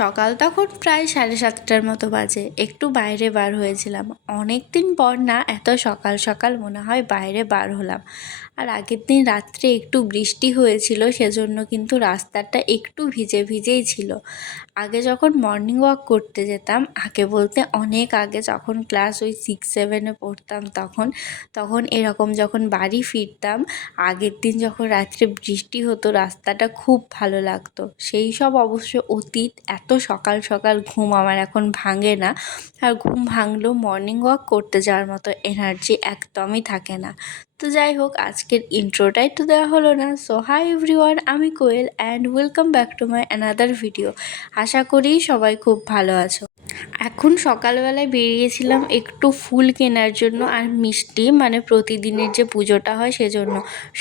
সকাল তখন প্রায় 7:30টার মতো বাজে। একটু বাইরে বার হয়েছিলাম। অনেক দিন পর না এত সকাল সকাল মনে হয় বাইরে বার হলাম। আর আগের দিন রাত্রে একটু বৃষ্টি হয়েছিল, সেজন্য কিন্তু রাস্তাটা একটু ভিজে ভিজেই ছিল। আগে যখন মর্নিং ওয়াক করতে যেতাম, আগে বলতে অনেক আগে, যখন ক্লাস ওই 6-7-এ পড়তাম, তখন এরকম যখন বাড়ি ফিরতাম, আগের দিন যখন রাত্রে বৃষ্টি হতো, রাস্তাটা খুব ভালো লাগতো। সেই সব অবশ্য অতীত। এত সকাল সকাল ঘুম আমার এখন ভাঙে না, আর ঘুম ভাঙলেও মর্নিং ওয়াক করতে যাওয়ার মতো এনার্জি একদমই থাকে না। তো যাই হোক, আজকের ইন্ট্রোটাই তো দেওয়া হলো না। সো হাই এভরিওয়ান, আমি Koel and welcome back to my another video. আশা করি সবাই খুব ভালো আছো। এখন সকালবেলায় বেরিয়েছিলাম একটু ফুল কেনার জন্য আর মিষ্টি, মানে প্রতিদিনের যে পুজোটা হয় সেজন্য।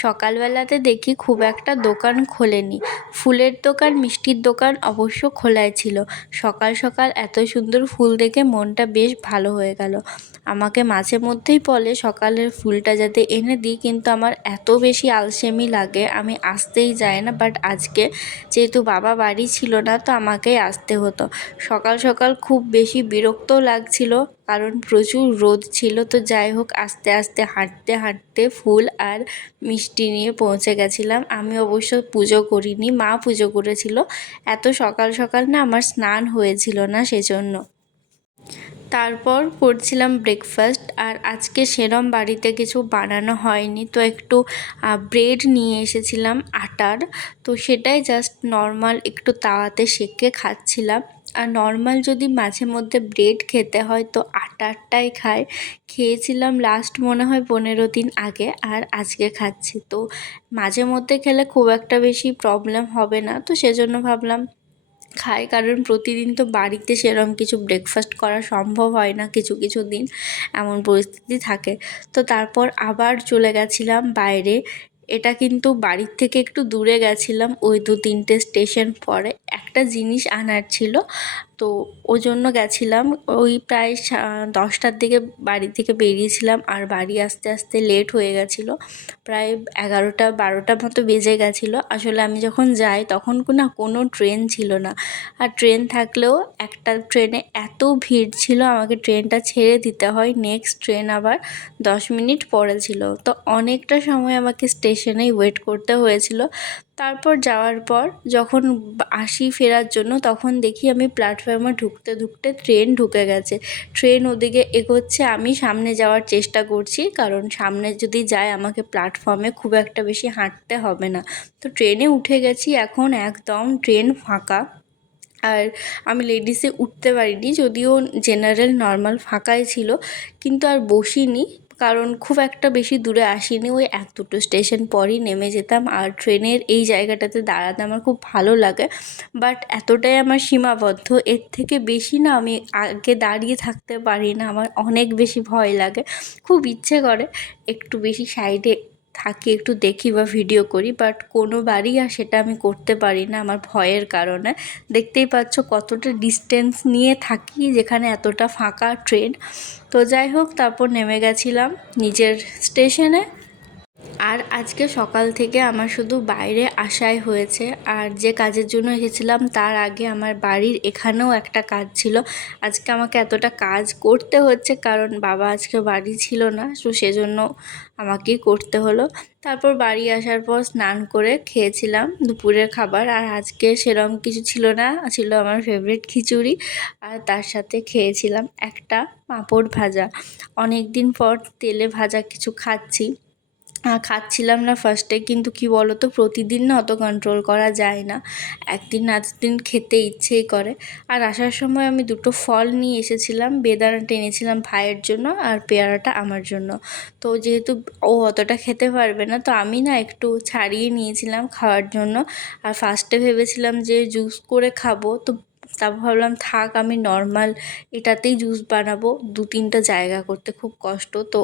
সকালবেলাতে দেখি খুব একটা দোকান খোলেনি। ফুলের দোকান, মিষ্টির দোকান অবশ্য খোলাই ছিল। সকাল সকাল এত সুন্দর ফুল দেখে মনটা বেশ ভালো হয়ে গেল। আমাকে মাঝে মধ্যেই বলে সকালের ফুলটা যাতে এনে দিই, কিন্তু আমার এত বেশি আলসেমি লাগে, আমি আসতেই যাই না। বাট আজকে যেহেতু বাবা বাড়ি ছিল না, তো আমাকেই আসতে হতো। সকাল সকাল খুব বেশি বিরক্তও লাগছিল, কারণ প্রচুর রোদ ছিল। তো যাই হোক, আস্তে আস্তে হাঁটতে হাঁটতে ফুল আর মিষ্টি নিয়ে পৌঁছে গেছিলাম। আমি অবশ্য পুজো করিনি, মা পুজো করেছিল। এত সকাল সকাল না আমার স্নান হয়েছিল না, সেজন্য। তারপর করছিলাম ব্রেকফাস্ট। আর আজকে সেরম বাড়িতে কিছু বানানো হয়নি, তো একটু ব্রেড নিয়ে এসেছিলাম আটার। তো সেটাই জাস্ট নর্মাল একটু তাওয়াতে সেঁকে খাচ্ছিলাম। আর নর্মাল যদি মাঝে মধ্যে ব্রেড খেতে হয় তো আটারটাই খায়। খেয়েছিলাম লাস্ট মনে হয় 15 দিন আগে, আর আজকে খাচ্ছি। তো মাঝে মধ্যে খেলে খুব একটা বেশি প্রবলেম হবে না, তো সেজন্য ভাবলাম খাই। কারণ প্রতিদিন তো বাড়িতে সেরকম কিছু ব্রেকফাস্ট করা সম্ভব হয় না, কিছু কিছু দিন এমন পরিস্থিতি থাকে। তো তারপর আবার চলে গেছিলাম বাইরে। এটা কিন্তু বাড়ির থেকে একটু দূরে গেছিলাম, ওই 2-3টে স্টেশন পরে। একটা জিনিস আনার ছিল, তো ওই জন্য গেছিলাম। ওই প্রায় 10টার দিকে বাড়ি থেকে বেরিয়েছিলাম, আর বাড়ি আসতে আসতে লেট হয়ে গেছিলো। প্রায় 11টা-12টা মতো বেজে গেছিলো। আসলে আমি যখন যাই তখন না কোনো ট্রেন ছিল না। আর ট্রেন থাকলেও একটা ট্রেনে এত ভিড় ছিল, আমাকে ট্রেনটা ছেড়ে দিতে হয়। নেক্সট ট্রেন আবার 10 মিনিট পরে ছিল। তো অনেকটা সময় আমাকে স্টেশনেই ওয়েট করতে হয়েছিল। তারপর যাওয়ার পর যখন আসি ফেরার জন্য, তখন দেখি আমি প্ল্যাটফর্মে ঢুকতে ঢুকতে ট্রেন ঢুকে গেছে। ট্রেন ওদিকে এগোচ্ছে, আমি সামনে যাওয়ার চেষ্টা করছি, কারণ সামনে যদি যাই আমাকে প্ল্যাটফর্মে খুব একটা বেশি হাঁটতে হবে না। তো ট্রেনে উঠে গেছি, এখন একদম ট্রেন ফাঁকা। আর আমি লেডিসে উঠতে পারিনি, যদিও জেনারেল নর্মাল ফাঁকাই ছিল, কিন্তু আর বসিনি, কারণ খুব একটা বেশি দূরে আসিনি। ওই 1-2টো স্টেশন পরই নেমে যেতাম। আর ট্রেনের এই জায়গাটাতে দাঁড়াতে আমার খুব ভালো লাগে, বাট এতটাই আমার সীমাবদ্ধ। এর থেকে বেশি না আমি আগে দাঁড়িয়ে থাকতে পারি না, আমার অনেক বেশি ভয় লাগে। খুব ইচ্ছে করে একটু বেশি সাইডে থাকি, একটু দেখি বা ভিডিও করি, বাট কোনোবারই আর সেটা আমি করতে পারি না আমার ভয়ের কারণে। দেখতেই পাচ্ছ কতটা ডিস্টেন্স নিয়ে থাকি যেখানে এতটা ফাঁকা ট্রেন। তো যাই হোক, তারপর নেমে গেছিলাম নিজের স্টেশনে। আর আজকে সকাল থেকে আমার শুধু বাইরে আসাই হয়েছে। আর যে কাজের জন্য এসেছিলাম তার আগে আমার বাড়ির এখানেও একটা কাজ ছিল। আজকে আমাকে এতটা কাজ করতে হচ্ছে কারণ বাবা আজকে বাড়ি ছিল না, তো সেজন্য আমাকেই করতে হলো। তারপর বাড়ি আসার পর স্নান করে খেয়েছিলাম দুপুরের খাবার। আর আজকে সেরকম কিছু ছিল না, ছিল আমার ফেভারিট খিচুড়ি, আর তার সাথে খেয়েছিলাম একটা পাঁপড় ভাজা। অনেক দিন পর তেলে ভাজা কিছু খাচ্ছিলাম না ফার্স্টে, কিন্তু কি বলো তো, প্রতিদিন না অত কন্ট্রোল করা যায় না, একদিন না একদিন খেতে ইচ্ছেই করে। আর আসার সময় আমি দুটো ফল নিয়ে এসেছিলাম, বেদানাটা এনেছিলাম ভাইয়ের জন্য আর পেয়ারাটা আমার জন্য। তো যেহেতু ও অতটা খেতে পারবে না, তো আমি না একটু ছাড়িয়ে নিয়েছিলাম খাওয়ার জন্য। আর ফার্স্টে ভেবেছিলাম যে জুস করে খাবো, তো তারপর ভাবলাম থাক, আমি নর্মাল এটাতেই জুস বানাবো। 2-3টা জায়গা করতে খুব কষ্ট, তো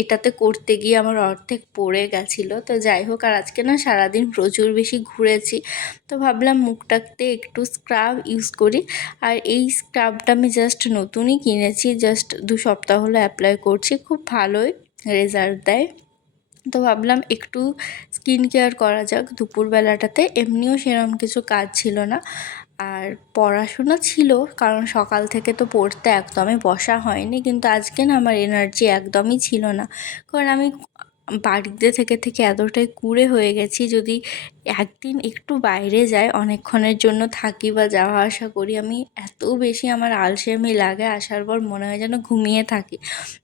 এটাতে করতে গিয়ে আমার অর্ধেক পড়ে গেছিলো। তো যাই হোক, আর আজকে না সারাদিন প্রচুর বেশি ঘুরেছি, তো ভাবলাম মুখটাতে একটু স্ক্রাব ইউজ করি। আর এই স্ক্রাবটা আমি জাস্ট নতুনই কিনেছি, জাস্ট 2 সপ্তাহ হলো অ্যাপ্লাই করছি, খুব ভালোই রেজাল্ট দেয়। তো ভাবলাম একটু স্কিন কেয়ার করা যাক দুপুরবেলাটাতে, এমনিও সেরকম কিছু কাজ ছিল না। আর পড়াশোনা ছিল, কারণ সকাল থেকে তো পড়তে একদমই বসা হয়নি, কিন্তু আজকে না আমার এনার্জি একদমই ছিল না। কারণ আমি বাড়িতে থেকে থেকে এতটাই কুঁড়ে হয়ে গেছি, যদি একদিন একটু বাইরে যাই, অনেকক্ষণের জন্য থাকি বা যাওয়া আসা করি, আমি এত বেশি আমার আলসেমি লাগে, আসার পর মনে হয় যেন ঘুমিয়ে থাকি।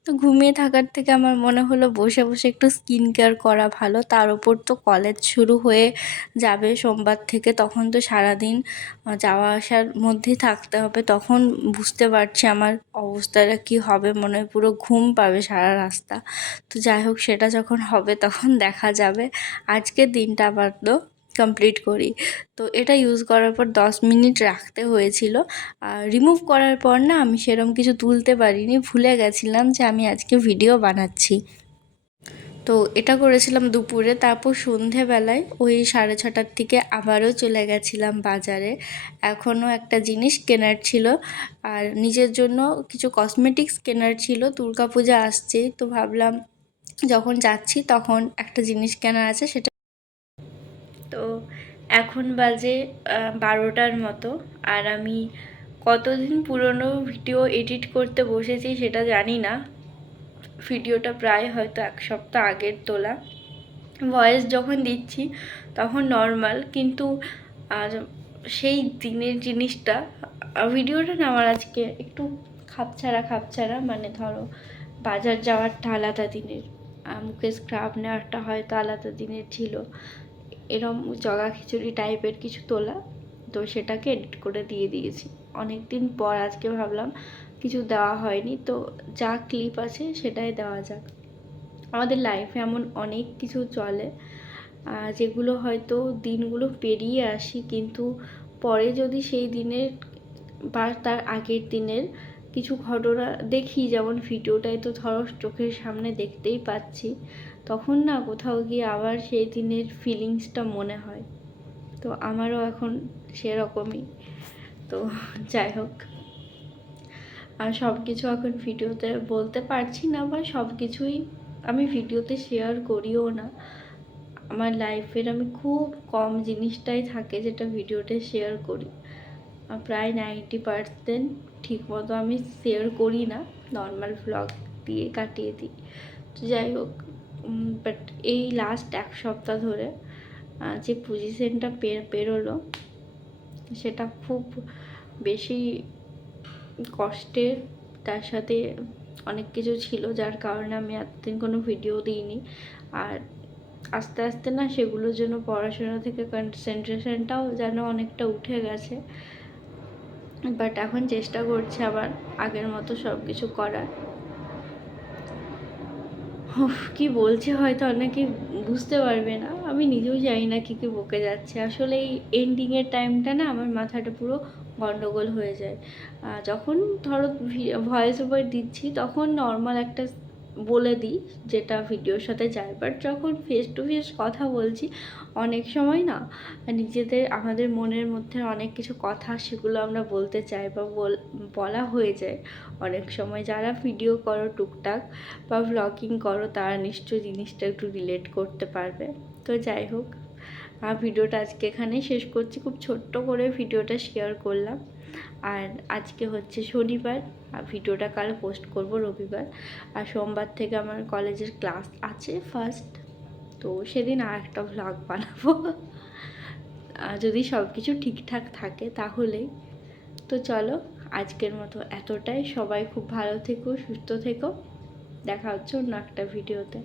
তো ঘুমিয়ে থাকার থেকে আমার মনে হলো বসে বসে একটু স্কিন কেয়ার করা ভালো। তার উপর তো কলেজ শুরু হয়ে যাবে সোমবার থেকে, তখন তো সারাদিন যাওয়া আসার মধ্যেই থাকতে হবে। তখন বুঝতে পারছি আমার অবস্থাটা কী হবে, মনে হয় পুরো ঘুম পাবে সারা রাস্তা। তো যাই হোক, সেটা যখন হবে তখন দেখা যাবে। আজকের দিনটা আপাতত কমপ্লিট করি। তো এটা ইউজ করার পর 10 মিনিট রাখতে হয়েছিল। আর রিমুভ করার পর না আমি সেরকম কিছু তুলতে পারিনি, ভুলে গেছিলাম যে আমি আজকে ভিডিও বানাচ্ছি। তো এটা করেছিলাম দুপুরে। তারপর সন্ধেবেলায় ওই 6:30টার দিকে আবারও চলে গেছিলাম বাজারে। এখনও একটা জিনিস কেনার ছিল, আর নিজের জন্য কিছু কসমেটিক্স কেনার ছিল। দুর্গাপূজা আসছে, তো ভাবলাম যখন যাচ্ছি তখন একটা জিনিস কেনার আছে সেটা। তো এখন বাজে 12টার মতো, আর আমি কতদিন পুরনো ভিডিও এডিট করতে বসেছি সেটা জানি না। ভিডিওটা প্রায় হয়তো 1 সপ্তাহ আগের তোলা। ভয়েস যখন দিচ্ছি তখন নর্মাল, কিন্তু আর সেই দিনের জিনিসটা, ভিডিওটা না আমার আজকে একটু খাপছাড়া, মানে ধরো বাজার যাওয়ারটা আলাদা দিনের, মুখে স্ক্রাব নেওয়ারটা হয়তো আলাদা দিনের ছিল, এরম জগা খিচুড়ি টাইপের কিছু তোলা। তো সেটাকে এডিট করে দিয়ে দিয়েছি অনেক দিন পর। আজকে ভাবলাম কিছু দেওয়া হয়নি, তো যা ক্লিপ আছে সেটাই দেওয়া যাক। আমাদের লাইফে এমন অনেক কিছু চলে যেগুলো হয়তো দিনগুলো পেরিয়ে আসি, কিন্তু পরে যদি সেই দিনের বা তার আগের দিনের কিছু ঘটনা দেখি, যেমন ভিডিওটায় তো ধরো চোখের সামনে দেখতেই পাচ্ছি, তখন না কোথাও গিয়ে আবার সেই দিনের ফিলিংসটা মনে হয়। তো আমারও এখন সেরকমই। তো যাই হোক, আর সব কিছু এখন ভিডিওতে বলতে পারছি না, বা সব কিছুই আমি ভিডিওতে শেয়ার করিও না। আমার লাইফের আমি খুব কম জিনিসটাই থাকে যেটা ভিডিওতে শেয়ার করি। প্রায় 90% ঠিকমতো আমি শেয়ার করি না, নর্মাল ভ্লগ দিয়ে কাটিয়ে দিই। তো যাই হোক, বাট এই লাস্ট 1 সপ্তাহ ধরে যে পজিশনটা পেরোলো সেটা খুব বেশি কষ্টের। তার সাথে অনেক কিছু ছিল যার কারণে আমি এতদিন কোনো ভিডিও দিইনি। আর আস্তে আস্তে না সেগুলোর জন্য পড়াশোনা থেকে কনসেন্ট্রেশনটাও যেন অনেকটা উঠে গেছে। বাট এখন চেষ্টা করছি আবার আগের মতো সব কিছু করার। কি বলছে হয়তো অনেকে বুঝতে পারবে না, আমি নিজেও জানি না কী কী বকে যাচ্ছে। আসলে এই এন্ডিংয়ের টাইমটা না আমার মাথাটা পুরো গন্ডগোল হয়ে যায়। যখন ধরো ভয়েস ওভার দিচ্ছি তখন নর্মাল একটা বলে দিই যেটা ভিডিওর সাথে যায়, বাট যখন ফেস টু ফেস কথা বলছি অনেক সময় না নিজেদের আমাদের মনের মধ্যে অনেক কিছু কথা সেগুলো আমরা বলতে চাই বা বলা হয়ে যায় অনেক সময়। যারা ভিডিও করো টুকটাক বা ভ্লগিং করো তারা নিশ্চয়ই জিনিসটা একটু রিলেট করতে পারবে। তো যাই হোক, ভিডিওটা আজকে এখানেই শেষ করছি। খুব ছোট্ট করে ভিডিওটা শেয়ার করলাম। আর আজকে হচ্ছে শনিবার, ভিডিওটা কাল পোস্ট করব রবিবার। আর সোমবার থেকে আমার কলেজের ক্লাস আছে ফার্স্ট, তো সেদিন আর একটা ভ্লগ বানাবো যদি সব কিছু ঠিকঠাক থাকে তাহলেই। তো চলো, আজকের মতো এতটাই। সবাই খুব ভালো থেকো, সুস্থ থেকো। দেখা হচ্ছে অন্য একটা ভিডিওতে।